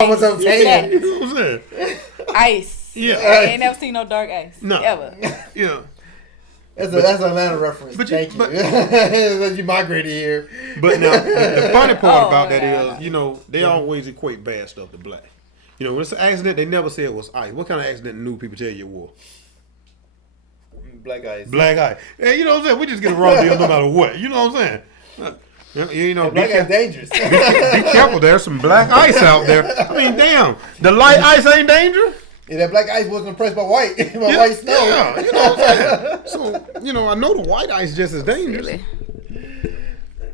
What's up, Yeah. You know what I'm saying? Ice. Yeah. I ain't never seen no dark ice. No. Ever. Yeah. That's an Atlanta reference. Thank you. You migrated here. But now, the funny part about that yeah. is, they always equate bad stuff to black. When it's an accident, they never say it was ice. What kind of accident new people tell you it was? Black ice. Black ice. Yeah, you know what I'm saying? We just get a raw deal no matter what. You know what I'm saying? Black ice dangerous. Be careful. There's some black ice out there. I mean, damn. The light ice ain't dangerous? Yeah, that black ice wasn't impressed by white. White snow. Yeah, you know what I'm saying? So, I know the white ice just as dangerous. Really?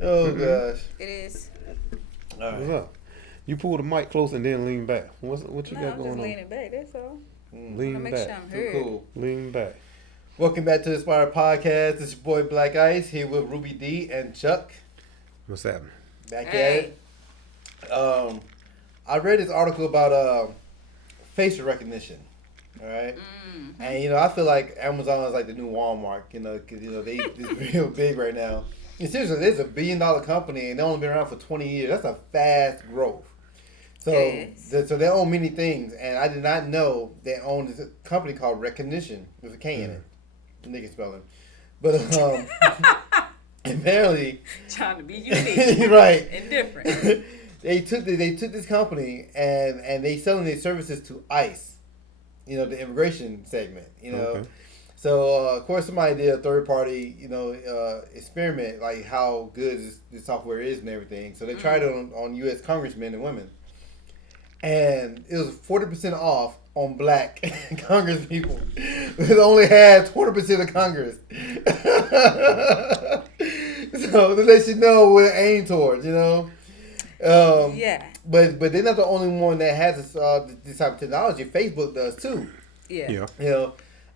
Oh, gosh. It is. All right. What's up? You pull the mic close and then lean back. What you got I'm going just on? leaning back, that's all. Lean Make back. sure I'm heard. Cool. Lean back. Welcome back to the Inspire Podcast. This is your boy Black Ice here with Ruby D and Chuck. What's happening? Back Hey. at it. I read this article about facial recognition. All right, and I feel like Amazon is like the new Walmart. Because they it's real big right now. And seriously, it's a $1 billion company, and they only been around for 20 years. That's a fast growth. So, Yes. so they own many things, and I did not know they owned this company called Recognition. There's a K in it. Nigga spelling, but apparently Trying to be unique. right. And different. They took this company and they selling their services to ICE, the immigration segment, Okay. So of course somebody did a third party, experiment like how good this software is and everything. So they tried it on U.S. congressmen and women, and it was 40% off on black Congress people. It only had 20% of Congress. So they should know what to aim towards, Yeah. But they're not the only one that has this type of technology. Facebook does too. Yeah.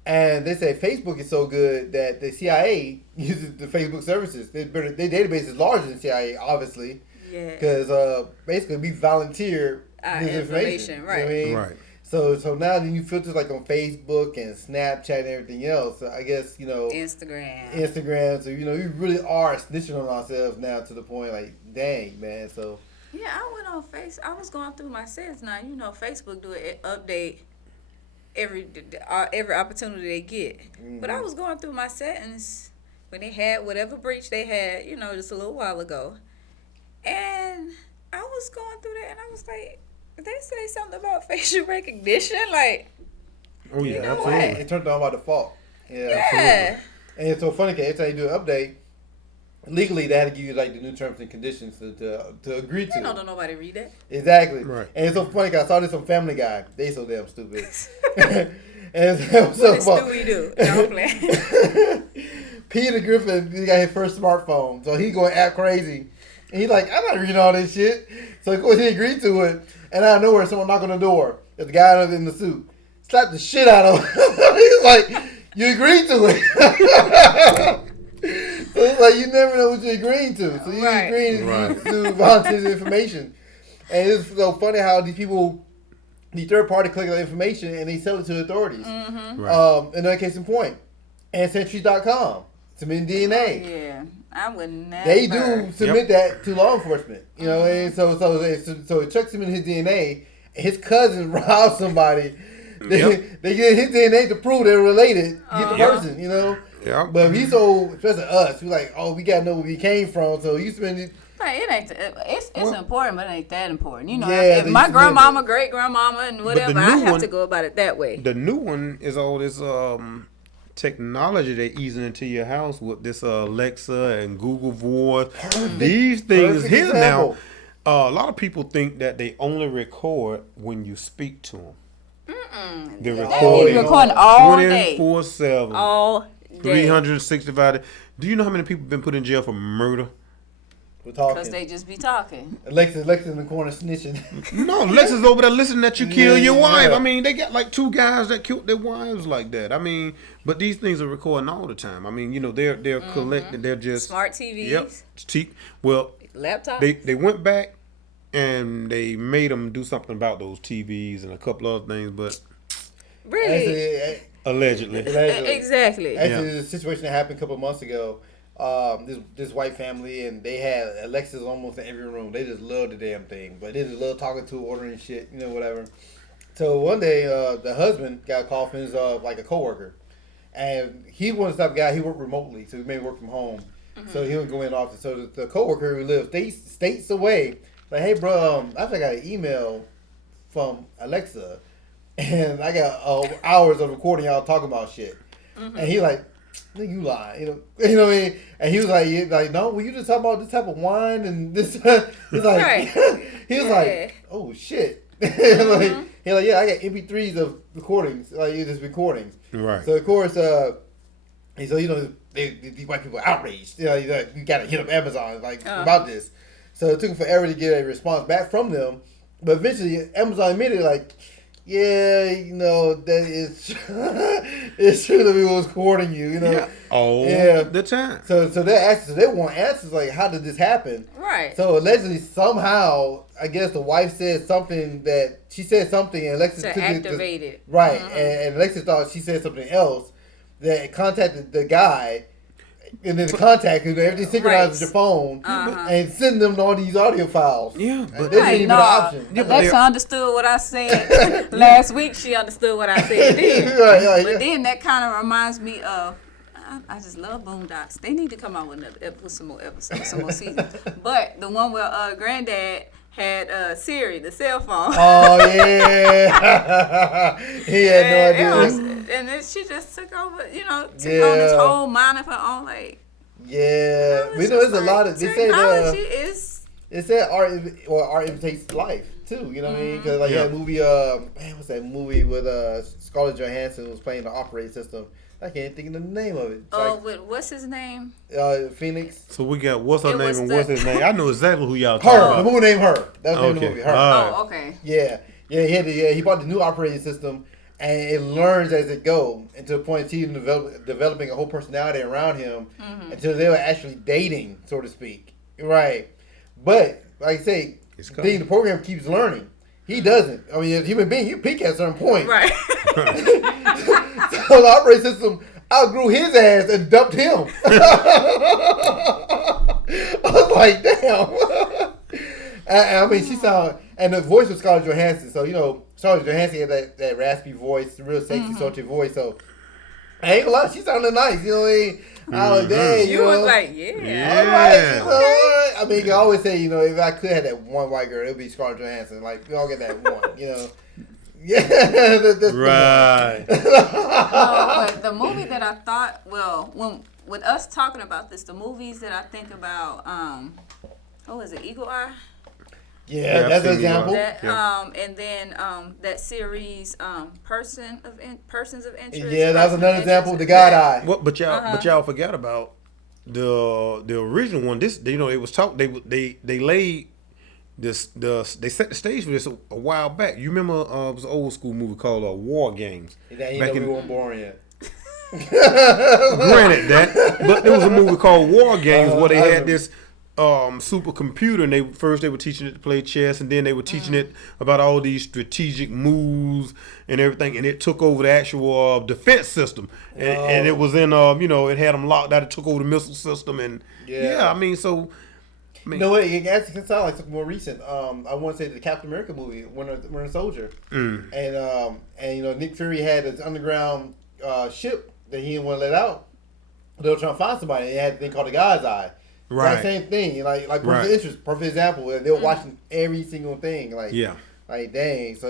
And they say Facebook is so good that the CIA uses the Facebook services. Their database is larger than CIA, obviously, Yeah. because basically we volunteer Our this information, You know right. what I mean? Right. So now then you filter like on Facebook and Snapchat and everything else. So I guess Instagram. So we really are snitching on ourselves now to the point like, dang man. So Yeah, I went on I was going through my settings now. Facebook do an update every opportunity they get. But I was going through my settings when they had whatever breach they had, just a little while ago. And I was going through that and I was like, did they say something about facial recognition? Like, Oh, yeah, know absolutely. what? it turned on by default. Yeah. yeah. And it's so funny because every time you do an update, legally they had to give you like the new terms and conditions to agree to. Don't nobody read that. Exactly. Right. And it's so funny because I saw this on Family Guy. They so damn stupid. And so What does Stewie do? Don't play. Peter Griffin, he got his first smartphone, so he going act crazy. And he's like, I'm not reading all this shit. So of course he agreed to it. And out of nowhere, someone knocked on the door. There's a guy in the suit. Slapped the shit out of him. He's like, you agreed to it. So it's like, you never know what you're agreeing to. So you agreeing to volunteer information. And it's so funny how these people, the third party collect that information and they sell it to authorities. Right. Another case in point, Ancestry.com, submitting DNA. Yeah, I would never. They do submit that to law enforcement, and so Chuck submitted his DNA, and his cousin robbed somebody. They get his DNA to prove they're related, get the person, Yeah. But if he's so, especially us, we're like, oh, we gotta know where he came from, so you spend it. Like, it ain't. It's important, but it ain't that important. Yeah, if my grandmama, great grandmama, and the whatever, new I have one- to go about it that way. The new one is all this technology they easing into your house with this Alexa and Google Voice. These things Perfect here example. now. A lot of people think that they only record when you speak to them. They're Yeah. recording They recording all day. 24/7, All day. 365. Do you know how many people been put in jail for murder? We're talking. Because they just be talking. Alexis in the corner snitching. No, Lexus over there listening that you kill your wife. Yeah. I mean, they got like 2 guys that killed their wives like that. I mean, but these things are recording all the time. I mean, they're collected. They're just Smart TVs. Yep. Well, Laptop. they went back and they made them do something about those TVs and a couple other things, but Really? allegedly. Allegedly. Exactly. Actually, there's a situation that happened a couple of months ago. this white family, and they had Alexas almost in every room. They just loved the damn thing, but they just love talking to, ordering shit, whatever. So one day, the husband got a call from his like a coworker, and he was the type of guy. He worked remotely, so he may work from home. So he would go in often. So the coworker who lives states away, like, hey bro, I think I got an email from Alexa, and I got hours of recording y'all talking about shit. And he like, nigga, you lie, you know what I mean? And he was like, no, well, you just talking about this type of wine and this. He's like, Right. he was like, oh shit. He's like, yeah, I got MP3s of recordings, like just recordings. Right. So of course, these white people are outraged. You gotta hit up Amazon about this. So it took him forever to get a response back from them. But eventually, Amazon admitted, like, yeah, that is it's true that we was courting you, Yeah. All the time. So they want answers like, how did this happen? Right. So allegedly, somehow, I guess the wife said something that she said something, and Alexis To took activate it. Right, and Alexis thought she said something else that contacted the guy. And then the contact, everything synchronized with your phone, and send them all these audio files. Yeah, but this ain't even an option. Alexa understood what I said last week. She understood what I said then. Right. Then that kind of reminds me of. I just love Boondocks. They need to come out with some more episodes, some more seasons. But the one where Granddad had Siri, the cell phone. Oh yeah, he had no idea. And then she just took over, took on this whole mind of her own, like. Yeah, we know there's a lot of. They technology say is. It said art imitates life too. You know what I mean? Because like that movie, what's that movie with Scarlett Johansson was playing the operating system. I can't think of the name of it. What's his name? Phoenix. So we got what's her name and what's his name? I know exactly who y'all talking about. The movie named Her. That's the name of the movie. Her. Oh, okay. Yeah. He bought the new operating system, and it learns as it goes, and to the point he's developing a whole personality around him until they were actually dating, so to speak. Right. But like I say, the program keeps learning. He doesn't. I mean, as a human being, you peak at a certain point. Right. So the operating system outgrew his ass and dumped him. I was like, damn. I mean, she sounded, and the voice was Scarlett Johansson. So, Scarlett Johansson had that raspy voice, real sexy, sultry voice. So, I ain't gonna lie, she sounded nice. You know what I mean? I was like, dang, You was like, yeah. All right. I mean, you can always say, if I could have that one white girl, it would be Scarlett Johansson. Like, we all get that one, Yeah, that's right. But the movie that I thought, with us talking about this, the movies that I think about, what was it, Eagle Eye? Yeah, that's an example. That, and then that series, Persons of Interest. Yeah, that's another example. The God Eye. But y'all forgot about the original one. This, it was talk. They laid this. They set the stage for this a while back. You remember it was an old school movie called War Games. We weren't born yet. Granted that, but there was a movie called War Games where they had this supercomputer, and they were teaching it to play chess, and then they were teaching it about all these strategic moves and everything, and it took over the actual defense system, and it was in it had them locked out. It took over the missile system, and I mean, so. You know what? It actually can sound like something more recent. I want to say the Captain America movie, Winter Soldier, and Nick Fury had this underground ship that he didn't want to let out. They were trying to find somebody. They had a thing called the God's Eye. Right. That same thing. Like perfect interest, perfect example. They were watching every single thing. Like dang. So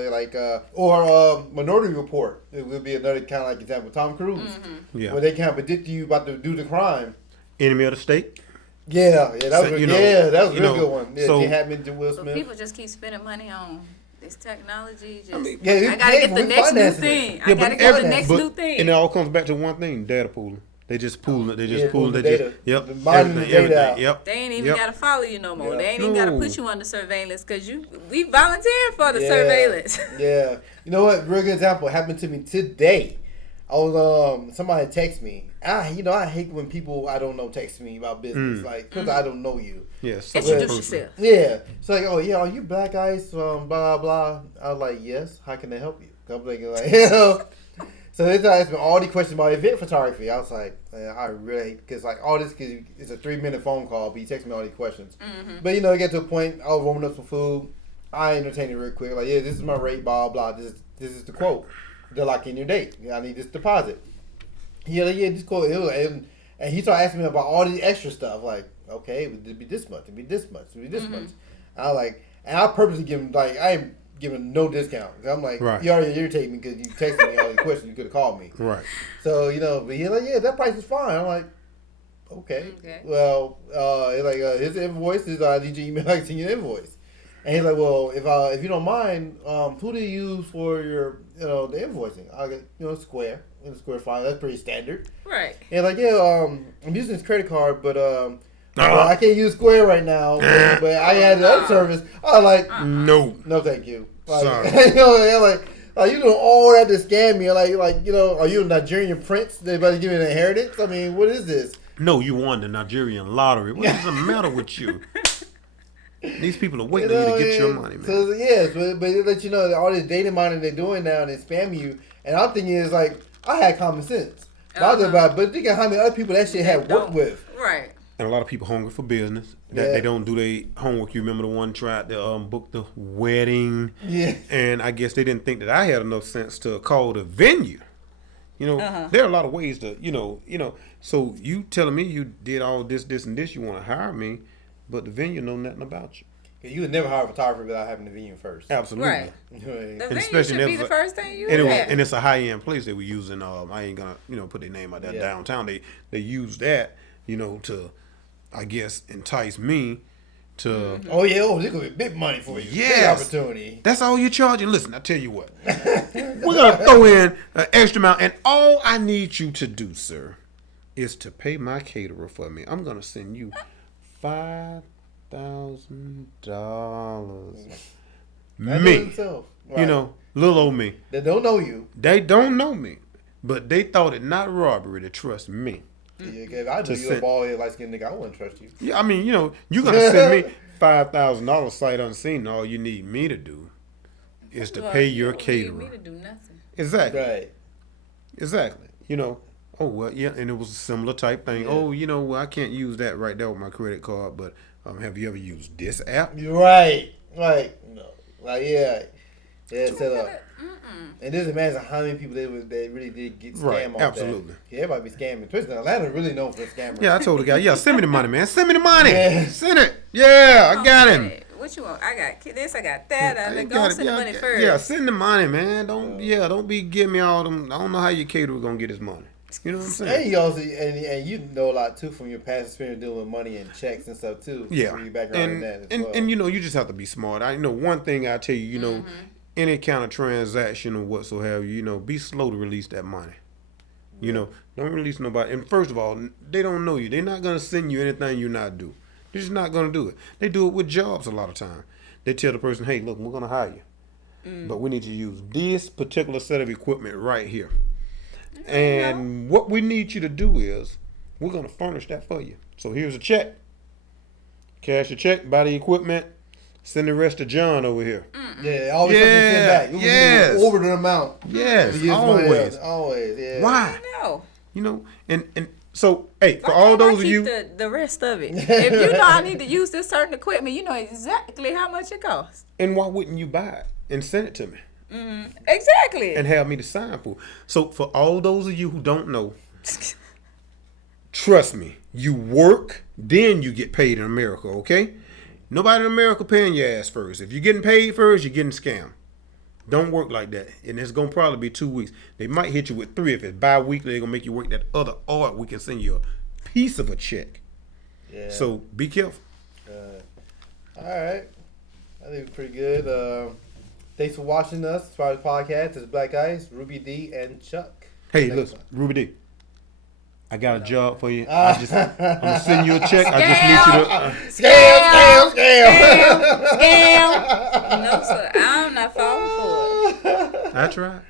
or Minority Report. It would be another kind of like example. Tom Cruise. Yeah. Where they kind of predict you about to do the crime. Enemy of the State. Yeah, that was a real good one. Yeah, so, it happened to Will Smith. But people just keep spending money on this technology. I gotta get the next new thing. I gotta get the next new thing. And it all comes back to one thing: data pooling. They just pooling it. They just pooling it. Everything. Yep. They ain't even gotta follow you no more. They ain't even gotta put you under surveillance because we volunteered for the surveillance. Yeah. You know what? Real good example happened to me today. I was somebody text me. I hate when people I don't know text me about business, because I don't know you. Yes. Introduce yourself. Yeah. It's like, oh yeah, are you Black Ice? Blah blah blah. I was like, yes. How can I help you? I'm thinking like, So they asked me all these questions about event photography. I was like, man, I really hate, because like all this is a 3-minute phone call, but he texted me all these questions. But you know, it get to a point. I was warming up some food. I entertained it real quick. Like, yeah, this is my rate, blah blah. This is the quote. They're lock in your date. I need this deposit. Yeah, like, yeah, this quote. And he started asking me about all these extra stuff. Like, okay, it'd be this much. It'd be this much. It'd be this much. I was like, and I purposely give him like I ain't giving no discount. I'm like, you already irritate me because you texted me all these questions. You could have called me. Right. So you know, but he's like, yeah, that price is fine. I'm like, okay. Well, he's like, his invoice is I need your email. I can send you an invoice. And he's like, well, if you don't mind, who do you use for your the invoicing? I get Square. Square file. That's pretty standard. Right. And like, yeah, I'm using this credit card, but I can't use Square right now. But I had the other service. I was like, no, thank you. Like, sorry. Like you doing all that to scam me? Like are you a Nigerian prince? They about to give me an inheritance? I mean, what is this? No, you won the Nigerian lottery. What is the matter with you? These people are waiting on you to get your money, man. So yes, but it let you know that all this data mining they're doing now and they spam you. And I'm thinking is like I had common sense. But think of how many other people that shit had worked with. Right. And a lot of people hungry for business. That they don't do their homework. You remember the one tried to book the wedding. Yeah. And I guess they didn't think that I had enough sense to call the venue. There are a lot of ways to, So you telling me you did all this, and this, you want to hire me, but the venue know nothing about you. You would never hire a photographer without having the venue first. Absolutely. Right. And the venue should be the first thing you and it's a high-end place they were using. I ain't gonna put their name out there downtown. They use that to, I guess, entice me to. Oh yeah, this gonna be big money for you. Yes. Big opportunity. That's all you're charging. Listen, I tell you what, we're gonna throw in an extra amount, and all I need you to do, sir, is to pay my caterer for me. I'm gonna send you $5,000. Me, right. Little old me. They don't know you. They don't know me, but they thought it not robbery to trust me. Yeah, cause I know you a bald head light skinned nigga. I wouldn't trust you. Yeah, I mean, you're gonna send me $5,000 sight unseen. And all you need me to do is to pay your caterer. You need me to do nothing. Exactly. Right. Exactly. Oh well, yeah, and it was a similar type thing. Yeah. Oh, I can't use that right there with my credit card, but have you ever used this app? Right. No. Like set up. And just imagine how many people they really did get scammed off absolutely. That. Yeah, everybody be scamming. Especially Atlanta really known for scammers. Yeah, I told the guy, send me the money, man. Send me the money. Yeah. Send it. Yeah, I got him. What you want? I got this, I got that. I'm going to send the money first. Yeah, send the money, man. Don't be giving me all them. I don't know how your caterer gonna get his money. You know what I'm saying? And you also and you know a lot too from your past experience dealing with money and checks and stuff too. Yeah. Your background in that as well. And you just have to be smart. I know one thing I tell you, any kind of transaction or whatsoever, be slow to release that money. Don't release nobody. And first of all, they don't know you. They're not gonna send you anything you're not due. They're just not gonna do it. They do it with jobs a lot of time. They tell the person, hey, look, we're gonna hire you, but we need to use this particular set of equipment right here. And what we need you to do is we're going to furnish that for you. So here's a check. Cash a check, buy the equipment, send the rest to John over here. Yeah, always send back. Yes. Over the amount. Yes, always. Yeah. Why? I know. And so, hey, for all those of you. The rest of it. If you know I need to use this certain equipment, you know exactly how much it costs. And why wouldn't you buy it and send it to me? Exactly. And have me to sign for. So for all those of you who don't know, trust me, you work, then you get paid in America, okay? Nobody in America paying your ass first. If you're getting paid first, you're getting scammed. Don't work like that. And it's going to probably be 2 weeks. They might hit you with 3. If it's bi-weekly, they're going to make you work that other odd week and send you a piece of a check. Yeah. So be careful. All right. I think it's pretty good. Thanks for watching us as far as podcast. It's Black Ice, Ruby D, and Chuck. Hey, listen, Ruby D. I got a job for you. I'm gonna send you a check. Scam. I just need you to scam. No, sir, I'm not falling for it. I tried.